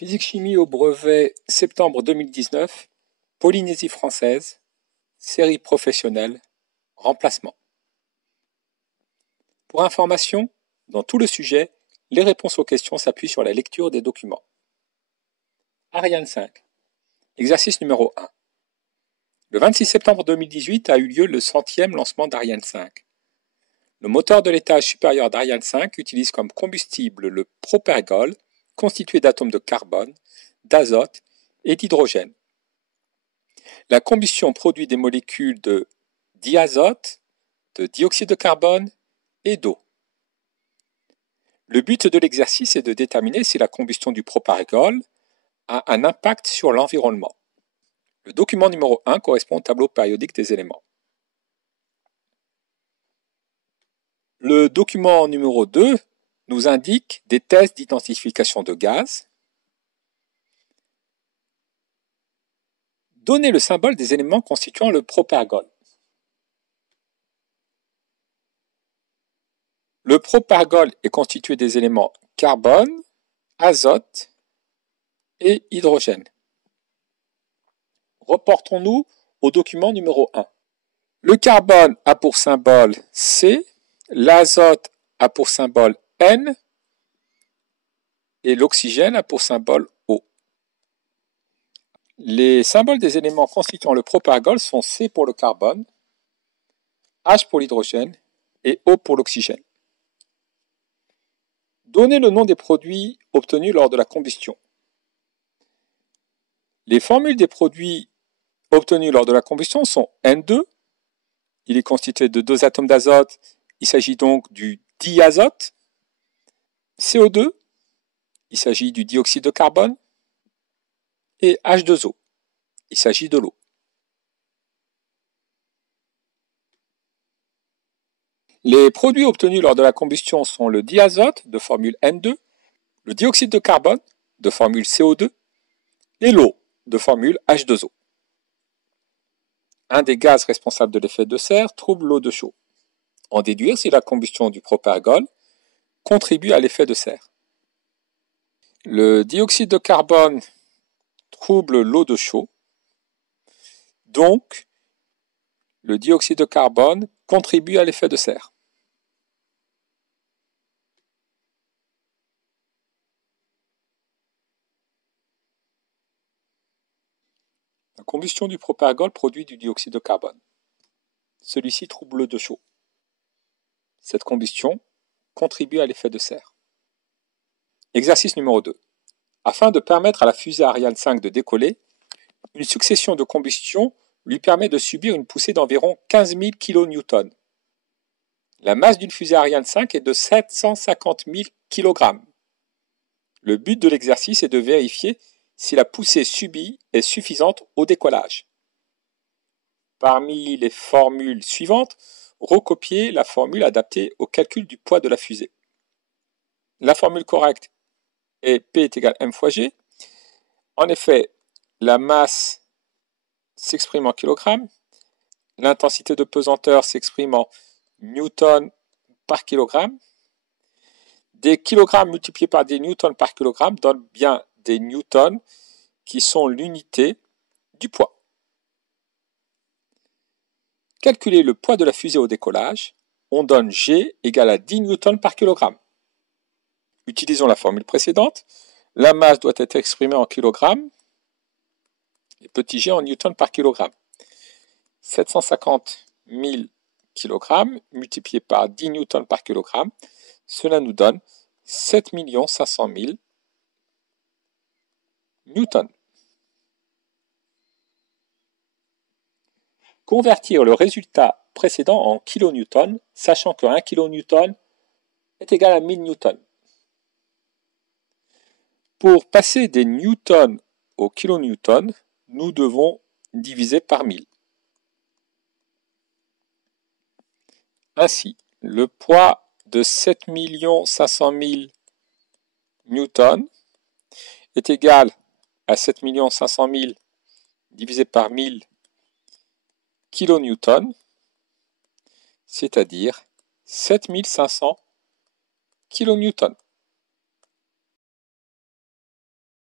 Physique-chimie au brevet septembre 2019, Polynésie française, série professionnelle, remplacement. Pour information, dans tout le sujet, les réponses aux questions s'appuient sur la lecture des documents. Ariane 5. Exercice numéro 1. Le 26 septembre 2018 a eu lieu le 100e lancement d'Ariane 5. Le moteur de l'étage supérieur d'Ariane 5 utilise comme combustible le propergol, constitué d'atomes de carbone, d'azote et d'hydrogène. La combustion produit des molécules de diazote, de dioxyde de carbone et d'eau. Le but de l'exercice est de déterminer si la combustion du propergol a un impact sur l'environnement. Le document numéro 1 correspond au tableau périodique des éléments. Le document numéro 2 nous indique des tests d'identification de gaz. Donnez le symbole des éléments constituant le propergol. Le propergol est constitué des éléments carbone, azote et hydrogène. Reportons-nous au document numéro 1. Le carbone a pour symbole C, l'azote a pour symbole N et l'oxygène a pour symbole O. Les symboles des éléments constituant le propergol sont C pour le carbone, H pour l'hydrogène et O pour l'oxygène. Donnez le nom des produits obtenus lors de la combustion. Les formules des produits obtenus lors de la combustion sont N2, il est constitué de 2 atomes d'azote, il s'agit donc du diazote. CO2, il s'agit du dioxyde de carbone. Et H2O, il s'agit de l'eau. Les produits obtenus lors de la combustion sont le diazote, de formule N2, le dioxyde de carbone, de formule CO2, et l'eau, de formule H2O. Un des gaz responsables de l'effet de serre trouble l'eau de chaux. En déduire si la combustion du propergol contribue à l'effet de serre. Le dioxyde de carbone trouble l'eau de chaux, donc le dioxyde de carbone contribue à l'effet de serre. La combustion du propergol produit du dioxyde de carbone. Celui-ci trouble l'eau de chaux. Cette combustion contribue à l'effet de serre. Exercice numéro 2. Afin de permettre à la fusée Ariane 5 de décoller, une succession de combustions lui permet de subir une poussée d'environ 15 000 kN. La masse d'une fusée Ariane 5 est de 750 000 kg. Le but de l'exercice est de vérifier si la poussée subie est suffisante au décollage. Parmi les formules suivantes, recopiez la formule adaptée au calcul du poids de la fusée. La formule correcte est P est égal à M fois G. En effet, la masse s'exprime en kilogrammes, l'intensité de pesanteur s'exprime en newtons par kilogramme. Des kilogrammes multipliés par des newtons par kilogramme donnent bien des newtons qui sont l'unité du poids. Calculer le poids de la fusée au décollage, on donne G égale à 10 newtons par kilogramme. Utilisons la formule précédente. La masse doit être exprimée en kilogrammes et petit g en newtons par kilogramme. 750 000 kg multiplié par 10 newtons par kilogramme, cela nous donne 7 500 000 newtons. Convertir le résultat précédent en kilonewtons, sachant que 1 kN est égal à 1000 newtons. Pour passer des newtons au kilonewton, nous devons diviser par 1000. Ainsi, le poids de 7 500 000 newtons est égal à 7 500 000 divisé par 1000 kilonewtons, c'est-à-dire 7500 kilonewtons.